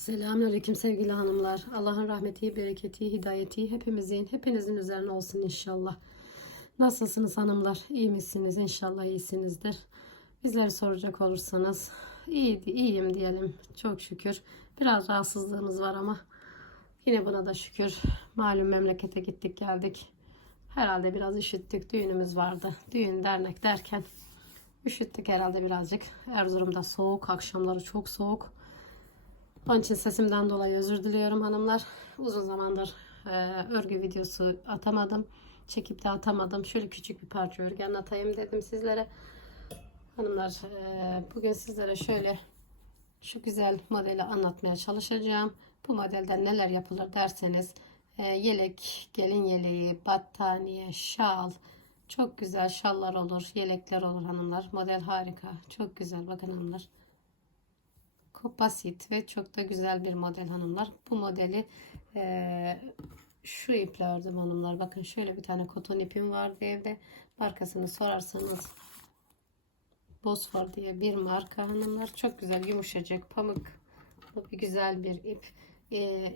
Selamünaleyküm sevgili hanımlar. Allah'ın rahmeti, bereketi, hidayeti hepimizin, hepinizin üzerine olsun inşallah. Nasılsınız hanımlar? İyi misiniz? İnşallah iyisinizdir. Bizleri soracak olursanız iyiydi, iyiyim diyelim. Çok şükür. Biraz rahatsızlığımız var ama yine buna da şükür. Malum memlekete gittik geldik. Herhalde biraz üşüttük. Düğünümüz vardı. Düğün dernek derken üşüttük herhalde birazcık. Erzurum'da soğuk. Akşamları çok soğuk. Onun için sesimden dolayı özür diliyorum hanımlar. Uzun zamandır e, örgü videosu atamadım. Çekip de atamadım. Şöyle küçük bir parça örgü anlatayım dedim sizlere. Hanımlar e, bugün sizlere şöyle şu güzel modeli anlatmaya çalışacağım. Bu modelden neler yapılır derseniz e, yelek, gelin yeleği, battaniye, şal, çok güzel şallar olur, yelekler olur hanımlar. Model harika, çok güzel bakın hanımlar. Çok basit ve çok da güzel bir model hanımlar. Bu modeli eee, şu iple ördüm hanımlar. Bakın şöyle bir tane koton ipim vardı evde. Markasını sorarsanız Bosfor diye bir marka hanımlar. Çok güzel yumuşacık pamuk. Bu bir güzel bir ip.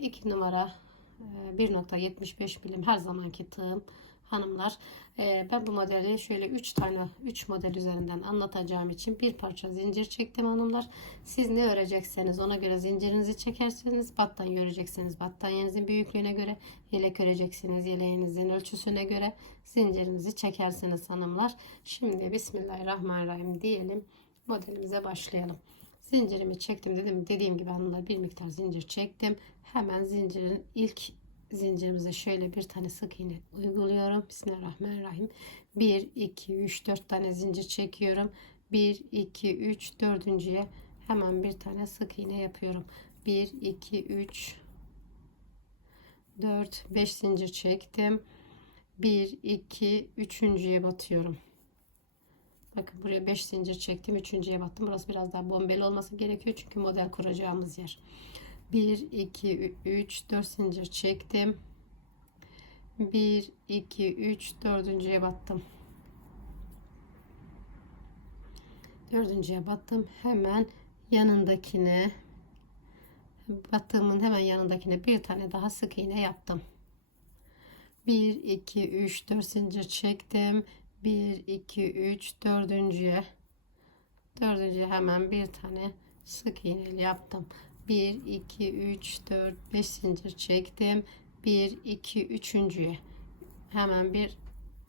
2 numara e, 1.75 milim her zamanki tığım hanımlar. E, ben bu modeli şöyle 3 tane 3 model üzerinden anlatacağım için bir parça zincir çektim hanımlar. Siz ne örecekseniz ona göre zincirinizi çekersiniz. Battaniye örecekseniz battaniyenizin büyüklüğüne göre, yelek öreceksiniz yeleğinizin ölçüsüne göre zincirinizi çekersiniz hanımlar. Şimdi Bismillahirrahmanirrahim diyelim. Modelimize başlayalım. Zincirimi çektim dedim. Dediğim gibi hanımlar bir miktar zincir çektim. Hemen zincirin ilk zincirimize şöyle bir tane sık iğne uyguluyorum. Bismillahirrahmanirrahim. 1, 2, 3, 4 tane zincir çekiyorum. 1, 2, 3, dördüncüye hemen bir tane sık iğne yapıyorum. 1, 2, 3, 4, 5 zincir çektim. 1, 2, üçüncüye batıyorum. Bakın buraya 5 zincir çektim. Üçüncüye battım. Burası biraz daha bombeli olması gerekiyor. Çünkü model kuracağımız yer. 1, 2, 3, 4 zincir çektim. 1, 2, 3, dördüncüye battım. Dördüncüye battım. Hemen yanındakine battığımın hemen yanındakine bir tane daha sık iğne yaptım. 1, 2, 3, 4 zincir çektim. 1, 2, 3, dördüncüye dördüncüye hemen bir tane sık iğne yaptım. 1, 2, 3, 4, 5 zincir çektim. 1, 2, üçüncüye hemen bir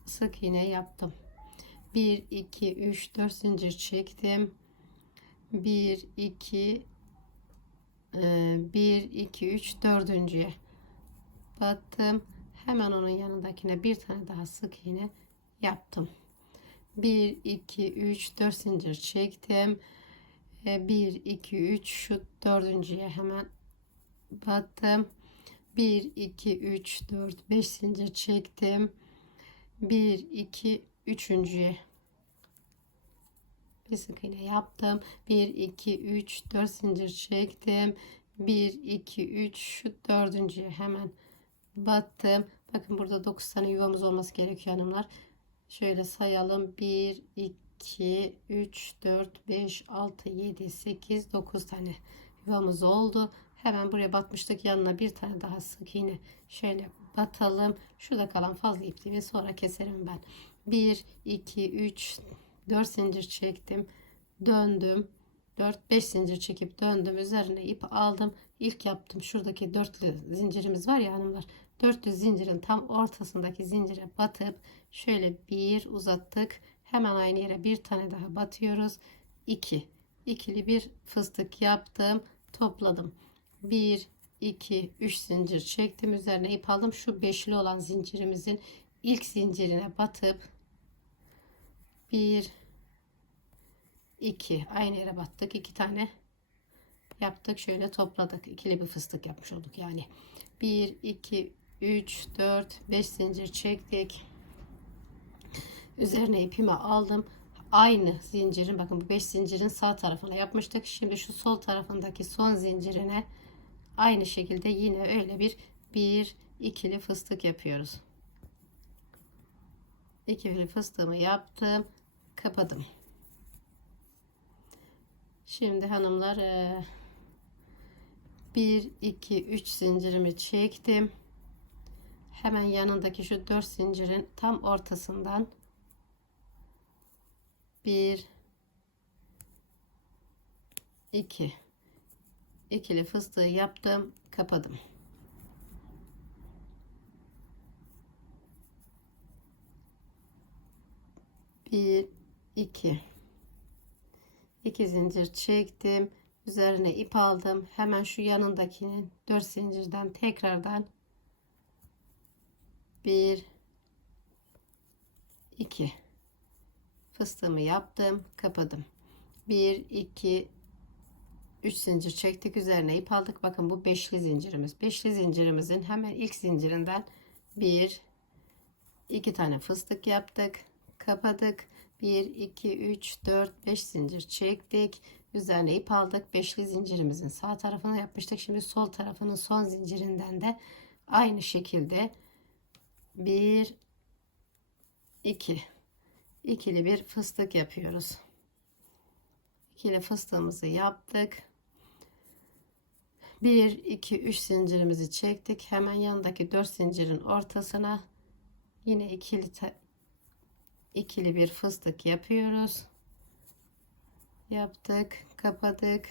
sık iğne yaptım. 1, 2, 3, 4 zincir çektim. 1, 2, 1, 2, 3, dördüncüye battım. Hemen onun yanındakine bir tane daha sık iğne yaptım. 1, 2, 3, 4 zincir çektim. 1 2 3 şu dördüncüye hemen battım. 1 2 3 4 5 zincir çektim. 1 2 üçüncüye bir sık iğne yaptım. 1 2 3 4 zincir çektim. 1 2 3 şu dördüncüye hemen battım. Bakın burada 9 tane yuvamız olması gerekiyor hanımlar. Şöyle sayalım. 1 2 2, 3, 4, 5, 6, 7, 8, 9 tane yuvamız oldu. Hemen buraya batmıştık yanına bir tane daha sık iğne şöyle batalım. Şurada kalan fazla ipliği sonra keserim ben. 1, 2, 3, 4 zincir çektim. Döndüm. 4, 5 zincir çekip döndüm. Üzerine ip aldım. İlk yaptım. Şuradaki dörtlü zincirimiz var ya hanımlar. Dörtlü zincirin tam ortasındaki zincire batıp şöyle bir uzattık Hemen aynı yere bir tane daha batıyoruz. 2. İkili bir fıstık yaptım. Topladım. 1, 2, 3 zincir çektim. Üzerine ip aldım. Şu beşli olan zincirimizin ilk zincirine batıp 1, 2 aynı yere battık. 2 tane yaptık. Şöyle topladık. İkili bir fıstık yapmış olduk yani. 1, 2, 3, 4, 5 zincir çektik. Üzerine ipimi aldım. Aynı zincirin bakın bu 5 zincirin sağ tarafına yapmıştık. Şimdi şu sol tarafındaki son zincirine aynı şekilde yine öyle bir bir ikili fıstık yapıyoruz. İkili fıstığımı yaptım. Kapadım. Şimdi hanımlar 1 2 3 zincirimi çektim. Hemen yanındaki şu 4 zincirin tam ortasından 1 2 ikili fıstığı yaptım, kapadım. Bir, iki. İki zincir çektim. Üzerine ip aldım. Hemen şu yanındakinin dört zincirden tekrardan bir, iki. Fıstığımı yaptım, kapadım. Bir, iki, üç zincir çektik. Üzerine ip aldık. Bakın bu beşli zincirimiz. Beşli zincirimizin hemen ilk zincirinden bir, iki tane fıstık yaptık kapadık 1 2 3 4 5 zincir çektik üzerine ip aldık beşli zincirimizin sağ tarafına yapmıştık şimdi sol tarafının son zincirinden de aynı şekilde 1 2 ikili bir fıstık yapıyoruz ikili fıstığımızı yaptık 1 2 3 zincirimizi çektik hemen yanındaki 4 zincirin ortasına yine ikili ikili bir fıstık yapıyoruz. Yaptık, kapadık.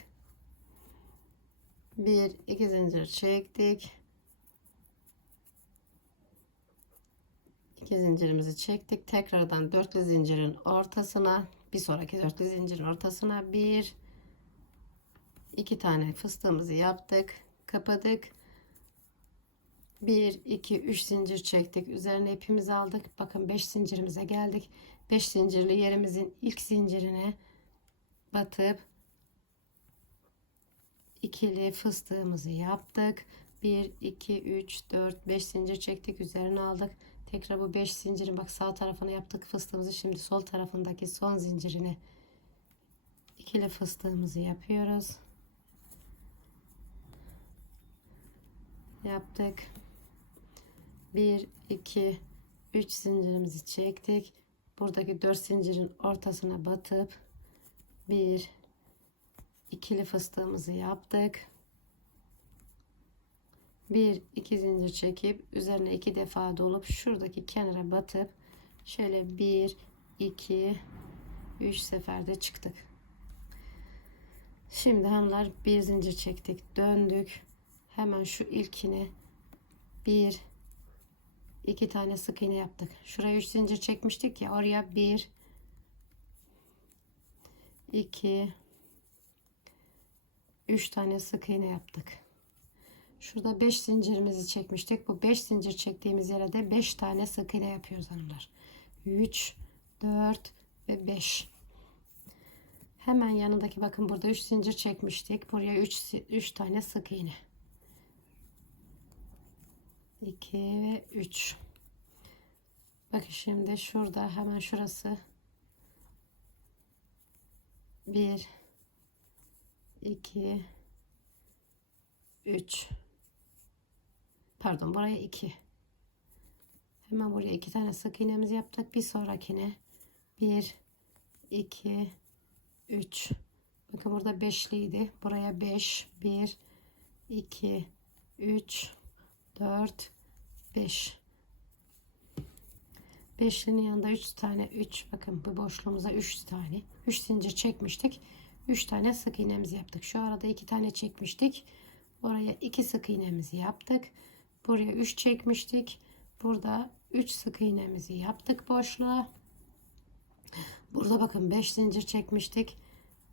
Bir, iki zincir çektik. İki zincirimizi çektik. Tekrardan dörtlü zincirin ortasına, bir sonraki dörtlü zincirin ortasına bir, iki tane fıstığımızı yaptık, kapadık. 1 2 3 zincir çektik üzerine ipimizi aldık bakın 5 zincirimize geldik 5 zincirli yerimizin ilk zincirine batıp ikili fıstığımızı yaptık 1 2 3 4 5 zincir çektik üzerine aldık tekrar bu 5 zincirin bak sağ tarafına yaptık fıstığımızı şimdi sol tarafındaki son zincirine ikili fıstığımızı yapıyoruz. Yaptık. 1 2 3 zincirimizi çektik. Buradaki 4 zincirin ortasına batıp bir ikili fıstığımızı yaptık bir iki zincir çekip üzerine iki defa dolup şuradaki kenara batıp şöyle bir iki üç seferde çıktık şimdi hanımlar bir zincir çektik döndük hemen şu ilkini bir iki tane sık iğne yaptık. Şuraya 3 zincir çekmiştik ya oraya 1 2 3 tane sık iğne yaptık. Şurada 5 zincirimizi çekmiştik. Bu 5 zincir çektiğimiz yere de 5 tane sık iğne yapıyoruz hanımlar. 3 4 ve 5 Hemen yanındaki bakın burada 3 zincir çekmiştik. Buraya 3 3 tane sık iğne. 2 ve 3 bakın şimdi şurada hemen şurası 1 2 3 pardon buraya 2 hemen buraya iki tane sık iğnemizi yaptık. Bir sonrakine 1 2 3 bakın burada beşliydi. Buraya 5 1 2 3 4 5 beşlinin yanında 3 tane 3 bakın bu boşluğumuza 3 tane 3 zincir çekmiştik. 3 tane sık iğnemizi yaptık. Şu arada 2 tane çekmiştik. Oraya 2 sık iğnemizi yaptık buraya 3 çekmiştik. Burada 3 sık iğnemizi yaptık boşluğa. Burada bakın 5 zincir çekmiştik.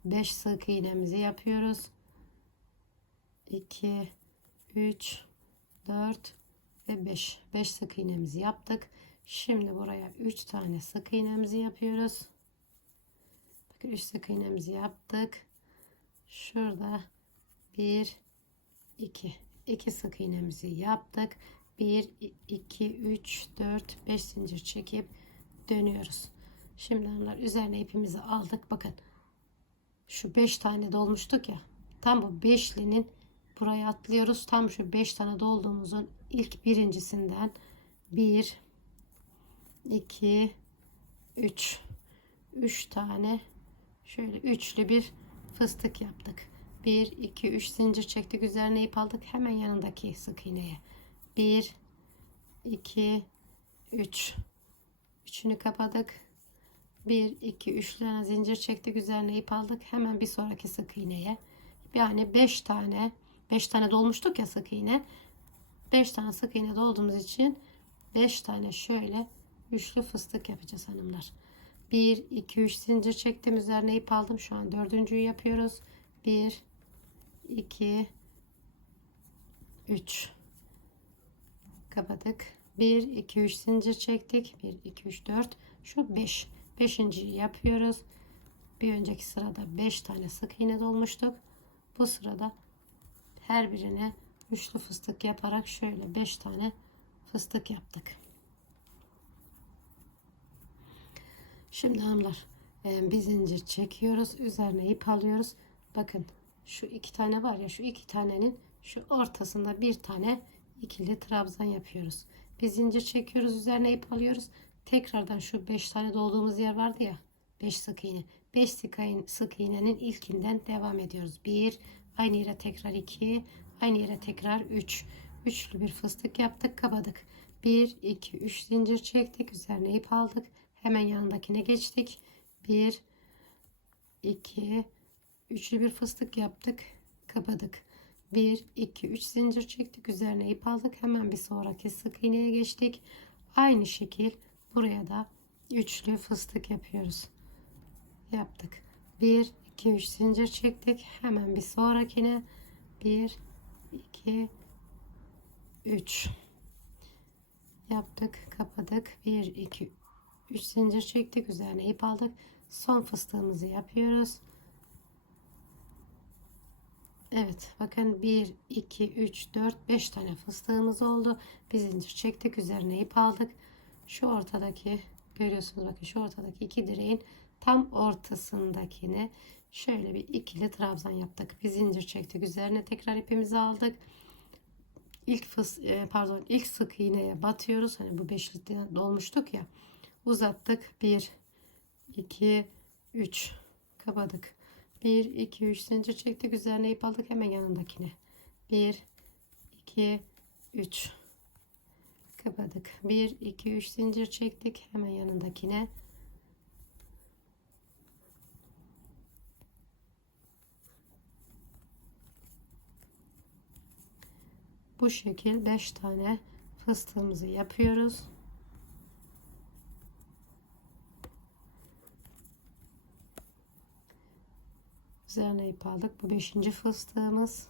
5 sık iğnemizi yapıyoruz. 2 3 4 ve 5 5 sık iğnemizi yaptık. Şimdi buraya 3 tane sık iğnemizi yapıyoruz. Bakın 3 sık iğnemizi yaptık. Şurada 1 2 2 sık iğnemizi yaptık. 1 2 3 4 5 zincir çekip dönüyoruz. Şimdi onlar üzerine ipimizi aldık. Bakın şu 5 tane dolmuştuk ya tam bu beşlinin buraya atlıyoruz. Tam şu 5 tane dolduğumuzun ilk birincisinden 1 2 3 3 tane şöyle üçlü bir fıstık yaptık 1 2 3 zincir çektik. Üzerine ip aldık. Hemen yanındaki sık iğneye. 1 2 3 üçünü kapadık. 1 2 3 tane zincir çektik. Üzerine ip aldık. Hemen bir sonraki sık iğneye. Yani 5 tane 5 tane dolmuştuk ya sık iğne. 5 tane sık iğne dolduğumuz için 5 tane şöyle üçlü fıstık yapacağız hanımlar. 1 2 3 zincir çektim. Üzerine ip aldım. Şu an dördüncüyü yapıyoruz. 1 2 3 kapadık. 1 2 3 zincir çektik. 1 2 3 4 şu 5 beşinciyi yapıyoruz. Bir önceki sırada 5 tane sık iğne dolmuştuk. Bu sırada her birine üçlü fıstık yaparak şöyle 5 tane fıstık yaptık. Şimdi hanımlar e, bir zincir çekiyoruz. Üzerine ip alıyoruz. Bakın şu iki tane var ya şu iki tanenin şu ortasında bir tane ikili trabzan yapıyoruz. Bir zincir çekiyoruz üzerine ip alıyoruz. Tekrardan şu 5 tane dolduğumuz yer vardı ya 5 sık iğne. 5 sık, sık iğnenin ilkinden devam ediyoruz. 1 aynı yere tekrar 2 aynı yere tekrar 3 üçlü bir fıstık yaptık kapadık. 1 2 3 zincir çektik üzerine ip aldık. Hemen yanındakine geçtik. 1 2 üçlü bir fıstık yaptık kapadık. 1 2 3 zincir çektik üzerine ip aldık. Hemen bir sonraki sık iğneye geçtik. Aynı şekil buraya da üçlü fıstık yapıyoruz. Yaptık. 1 2 3 zincir çektik. Hemen bir sonrakine. 1 2 3 yaptık kapadık. 1 2 3 zincir çektik üzerine ip aldık. Son fıstığımızı yapıyoruz Evet bakın 1 2 3 4 5 tane fıstığımız oldu. Bir zincir çektik üzerine ip aldık. Şu ortadaki görüyorsunuz bakın şu ortadaki iki direğin tam ortasındakine şöyle bir ikili trabzan yaptık. Bir zincir çektik üzerine tekrar ipimizi aldık. İlk fıs e, pardon ilk sık iğneye batıyoruz. Hani bu beşli dolmuştuk ya. Uzattık. 1 2 3 kapadık 1 2 3 zincir çektik. Üzerine ip aldık. Hemen yanındakine 1 2 3 kapadık. 1 2 3 zincir çektik. Hemen yanındakine. Bu şekil 5 tane fıstığımızı yapıyoruz üzerine ip aldık. Bu 5. fıstığımız.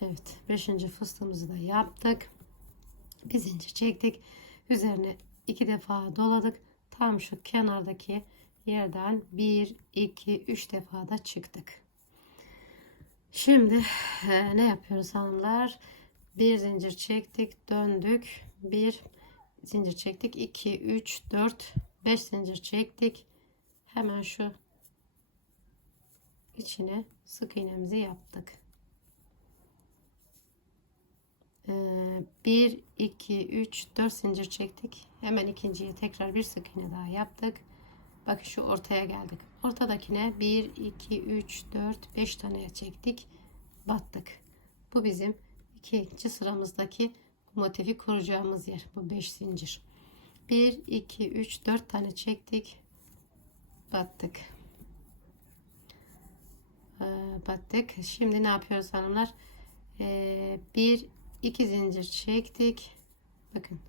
Evet 5. fıstığımızı da yaptık. Bir zincir çektik. Üzerine iki defa doladık. Tam şu kenardaki yerden 1 2 3 defa da çıktık. Şimdi e, ne yapıyoruz hanımlar? Bir zincir çektik döndük. Bir zincir çektik 2 3 4 5 zincir çektik. Hemen şu içine sık iğnemizi yaptık. 1 2 3 4 zincir çektik. Hemen ikinciye tekrar bir sık iğne daha yaptık. Bakın şu ortaya geldik. Ortadakine 1 2 3 4 5 tane çektik. Battık. Bu bizim ikinci sıramızdaki motifi kuracağımız yer. Bu 5 zincir. 1 2 3 4 tane çektik. Battık battık şimdi ne yapıyoruz hanımlar? Ee, bir iki zincir çektik. Bakın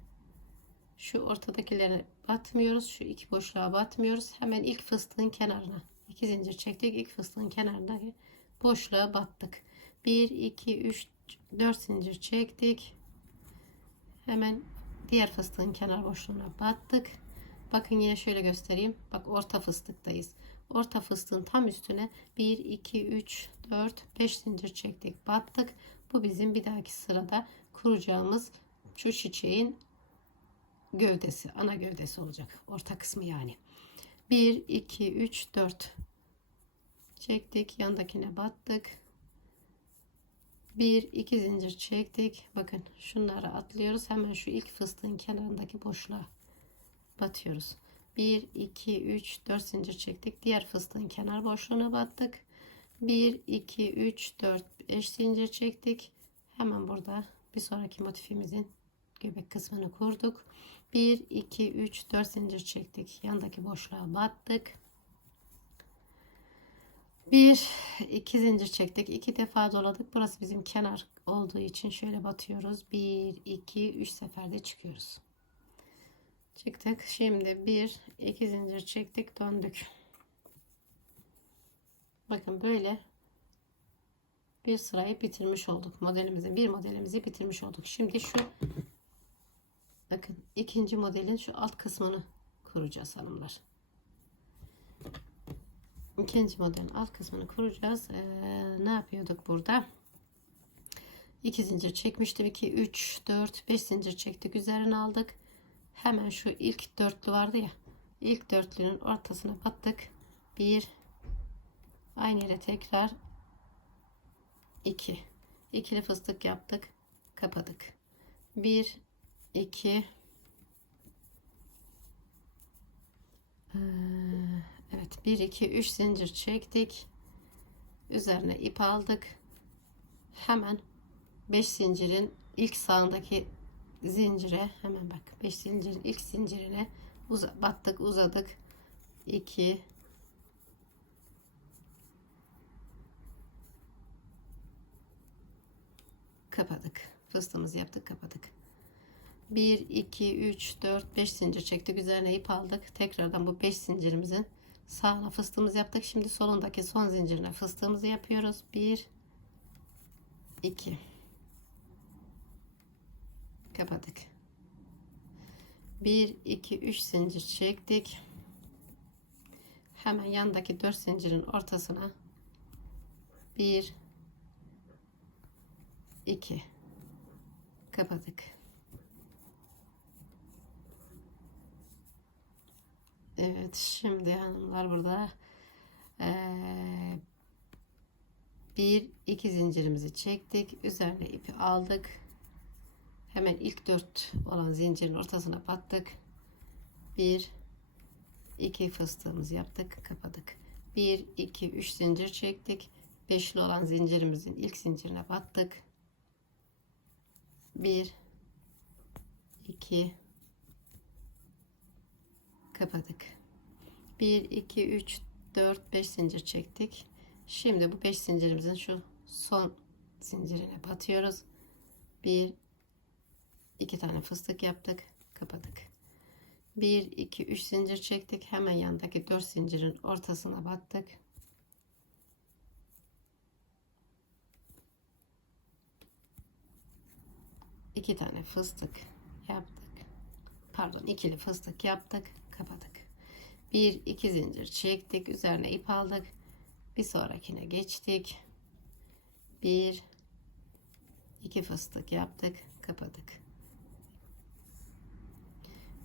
şu ortadakilere batmıyoruz şu iki boşluğa batmıyoruz. Hemen ilk fıstığın kenarına iki zincir çektik ilk fıstığın kenarındaki boşluğa battık. 1 2 3 4 zincir çektik. Hemen diğer fıstığın kenar boşluğuna battık. Bakın yine şöyle göstereyim. Bak orta fıstıktayız orta fıstığın tam üstüne 1 2 3 4 5 zincir çektik battık. Bu bizim bir dahaki sırada kuracağımız şu çiçeğin gövdesi ana gövdesi olacak. Orta kısmı yani. 1 2 3 4 çektik yandakine battık. 1 2 zincir çektik. Bakın şunları atlıyoruz. Hemen şu ilk fıstığın kenarındaki boşluğa batıyoruz 1 2 3 4 zincir çektik diğer fıstığın kenar boşluğuna battık 1 2 3 4 5 zincir çektik. Hemen burada bir sonraki motifimizin göbek kısmını kurduk. 1 2 3 4 zincir çektik. Yandaki boşluğa battık. 1 2 zincir çektik. 2 defa doladık. Burası bizim kenar olduğu için şöyle batıyoruz. 1 2 3 seferde çıkıyoruz. Çıktık. Şimdi 1 2 zincir çektik, döndük. Bakın böyle bir sırayı bitirmiş olduk. Modelimizi bir modelimizi bitirmiş olduk. Şimdi şu bakın ikinci modelin şu alt kısmını kuracağız hanımlar. İkinci modelin alt kısmını kuracağız. Ee, ne yapıyorduk burada? 2 zincir çekmiştim. 2 3 4 5 zincir çektik. Üzerine aldık. Hemen şu ilk dörtlü vardı ya. İlk dörtlünün ortasına battık. 1 aynı yere tekrar 2 ikili fıstık yaptık. Kapadık. 1 2 Ee, Evet 1 2 3 zincir çektik. Üzerine ip aldık. Hemen 5 zincirin ilk sağındaki zincire hemen bak 5 zincirin ilk zincirine uza, battık uzadık. 2 kapadık. Fıstığımızı yaptık kapadık. 1 2 3 4 5 zincir çektik. Üzerine ip aldık. Tekrardan bu 5 zincirimizin sağına fıstığımızı yaptık. Şimdi solundaki son zincirine fıstığımızı yapıyoruz. 1 2 kapadık. 1 2 3 zincir çektik. Hemen yandaki 4 zincirin ortasına 1 2 kapadık. Evet şimdi hanımlar burada ee, bir iki zincirimizi çektik. Üzerine ipi aldık hemen ilk dört olan zincirin ortasına battık. Bir iki fıstığımızı yaptık kapadık. 1 2 3 zincir çektik. Beşli olan zincirimizin ilk zincirine battık. 1 2 kapadık. 1 2 3 4 5 zincir çektik. Şimdi bu 5 zincirimizin şu son zincirine batıyoruz. 1 2 tane fıstık yaptık kapadık. 1 2 3 zincir çektik. Hemen yandaki 4 zincirin ortasına battık. İki tane fıstık yaptık. Pardon ikili fıstık yaptık kapadık. Bir iki zincir çektik üzerine ip aldık. Bir sonrakine geçtik. Bir iki fıstık yaptık kapadık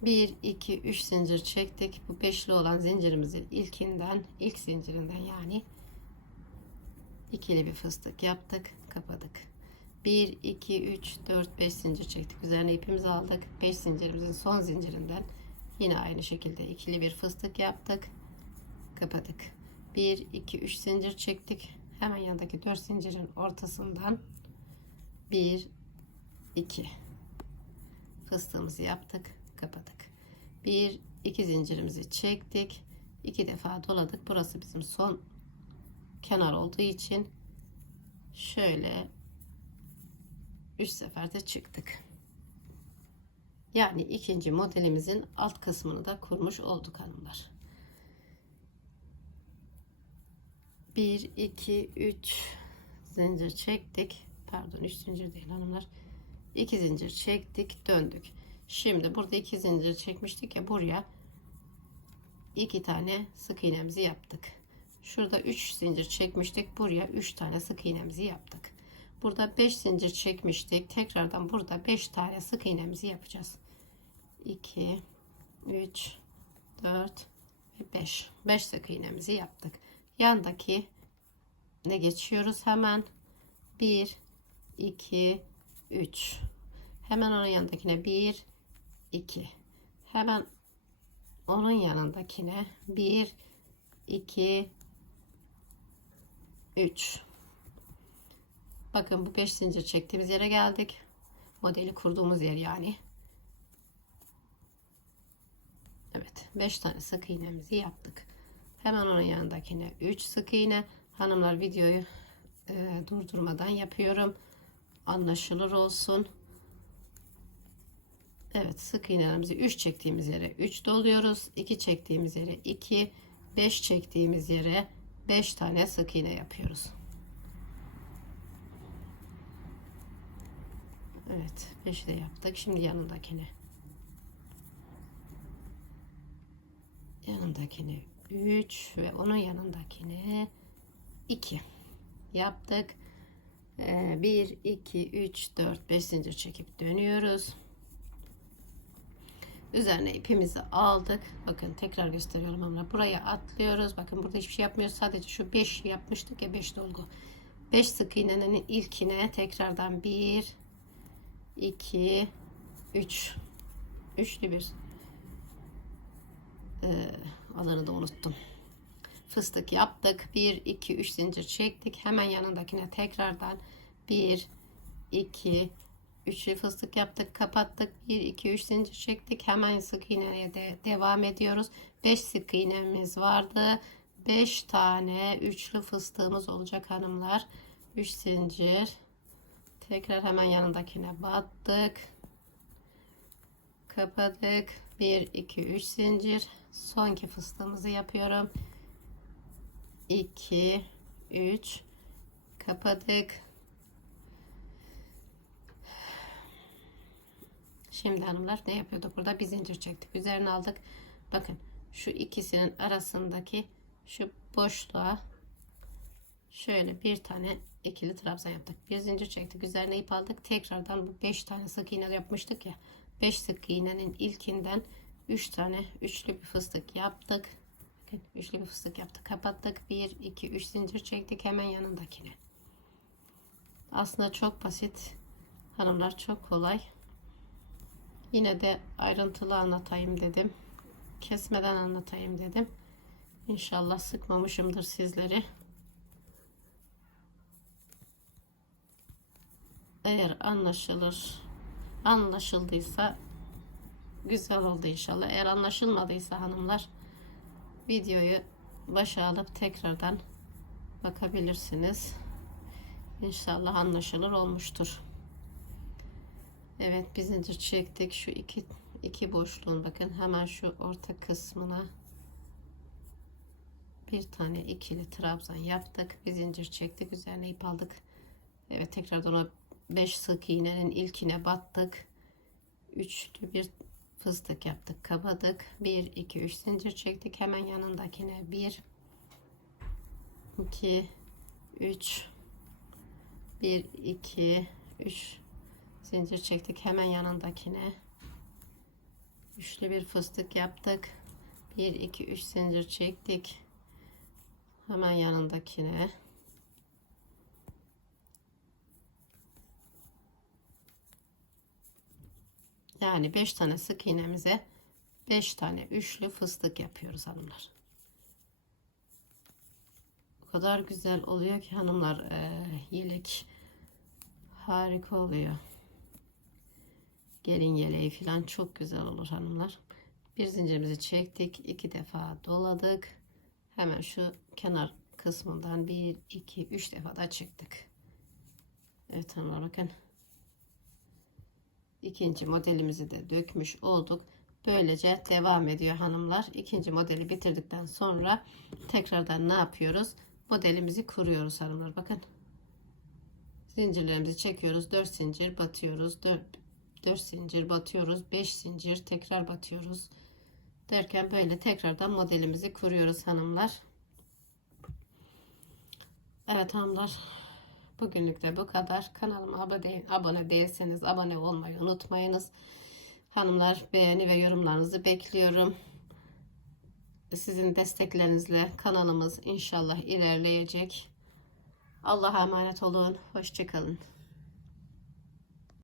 1 2 3 zincir çektik. Bu beşli olan zincirimizin ilkinden ilk zincirinden yani ikili bir fıstık yaptık kapadık. 1 2 3 4 5 zincir çektik. Üzerine ipimizi aldık. 5 zincirimizin son zincirinden yine aynı şekilde ikili bir fıstık yaptık kapadık. 1 2 3 zincir çektik. Hemen yanındaki 4 zincirin ortasından 1 2 fıstığımızı yaptık kapadık. 1 2 zincirimizi çektik. 2 defa doladık. Burası bizim son kenar olduğu için şöyle 3 seferde çıktık. Yani ikinci modelimizin alt kısmını da kurmuş olduk hanımlar. 1 2 3 zincir çektik. Pardon 3 zincir değil hanımlar. 2 zincir çektik döndük Şimdi burada iki zincir çekmiştik ya buraya iki tane sık iğnemizi yaptık. Şurada 3 zincir çekmiştik. Buraya 3 tane sık iğnemizi yaptık. Burada 5 zincir çekmiştik. Tekrardan burada 5 tane sık iğnemizi yapacağız. 2 3 4 ve 5. 5 sık iğnemizi yaptık. Yandaki ne geçiyoruz hemen? 1 2 3 Hemen onun yanındakine 1 2 hemen onun yanındakine 1 2 3 bakın bu 5 zincir çektiğimiz yere geldik. Modeli kurduğumuz yer yani. Evet 5 tane sık iğnemizi yaptık. Hemen onun yanındakine 3 sık iğne. Hanımlar videoyu e, durdurmadan yapıyorum. Anlaşılır olsun Evet sık iğnelerimizi 3 çektiğimiz yere 3 doluyoruz. 2 çektiğimiz yere 2 5 çektiğimiz yere 5 tane sık iğne yapıyoruz. Evet 5 de yaptık. Şimdi yanındakine yanındakine 3 ve onun yanındakine 2 yaptık. 1 2 3 4 5 zincir çekip dönüyoruz üzerine ipimizi aldık. Bakın tekrar gösteriyorum ama buraya atlıyoruz. Bakın burada hiçbir şey yapmıyoruz. Sadece şu 5 yapmıştık ya 5 dolgu. 5 sık iğnenin ilkine tekrardan 1 2 3 üçlü bir. Ee, alanı da unuttum. Fıstık yaptık. 1 2 3 zincir çektik. Hemen yanındakine tekrardan 1 2 üçlü fıstık yaptık kapattık. 1 2 3 zincir çektik. Hemen sık iğneye de devam ediyoruz. 5 sık iğnemiz vardı. 5 tane üçlü fıstığımız olacak hanımlar. 3 zincir. Tekrar hemen yanındakine battık. Kapadık. 1 2 3 zincir. Sonki fıstığımızı yapıyorum. 2 3 kapadık Şimdi hanımlar ne yapıyorduk burada? Bir zincir çektik. Üzerine aldık. Bakın şu ikisinin arasındaki şu boşluğa şöyle bir tane ikili trabzan yaptık. Bir zincir çektik. Üzerine ip aldık. Tekrardan bu 5 tane sık iğne yapmıştık ya. 5 sık iğnenin ilkinden 3 tane üçlü bir fıstık yaptık. Bakın üçlü bir fıstık yaptık. Kapattık. 1 2 3 zincir çektik hemen yanındakine. Aslında çok basit. Hanımlar çok kolay. Yine de ayrıntılı anlatayım dedim. Kesmeden anlatayım dedim. İnşallah sıkmamışımdır sizleri. Eğer anlaşılır, anlaşıldıysa güzel oldu inşallah. Eğer anlaşılmadıysa hanımlar videoyu başa alıp tekrardan bakabilirsiniz. İnşallah anlaşılır olmuştur. Evet bir zincir çektik. Şu iki, iki boşluğun bakın hemen şu orta kısmına bir tane ikili trabzan yaptık. Bir zincir çektik. Üzerine ip aldık. Evet tekrardan o 5 sık iğnenin ilkine battık. Üçlü bir fıstık yaptık. Kapadık. 1 2 3 zincir çektik. Hemen yanındakine 1 2 3 1 2 3 zincir çektik hemen yanındakine. Üçlü bir fıstık yaptık. 1 2 3 zincir çektik. Hemen yanındakine. Yani 5 tane sık iğnemize 5 tane üçlü fıstık yapıyoruz hanımlar. O kadar güzel oluyor ki hanımlar e, yelek harika oluyor gelin yeleği falan çok güzel olur hanımlar. Bir zincirimizi çektik. iki defa doladık. Hemen şu kenar kısmından bir, iki, üç defa da çıktık. Evet hanımlar bakın. İkinci modelimizi de dökmüş olduk. Böylece devam ediyor hanımlar. İkinci modeli bitirdikten sonra tekrardan ne yapıyoruz? Modelimizi kuruyoruz hanımlar. Bakın. Zincirlerimizi çekiyoruz. 4 zincir batıyoruz. 4 4 zincir batıyoruz 5 zincir tekrar batıyoruz derken böyle tekrardan modelimizi kuruyoruz hanımlar. Evet hanımlar bugünlük de bu kadar. Kanalıma abone, abone değilseniz abone olmayı unutmayınız. Hanımlar beğeni ve yorumlarınızı bekliyorum. Sizin desteklerinizle kanalımız inşallah ilerleyecek. Allah'a emanet olun hoşçakalın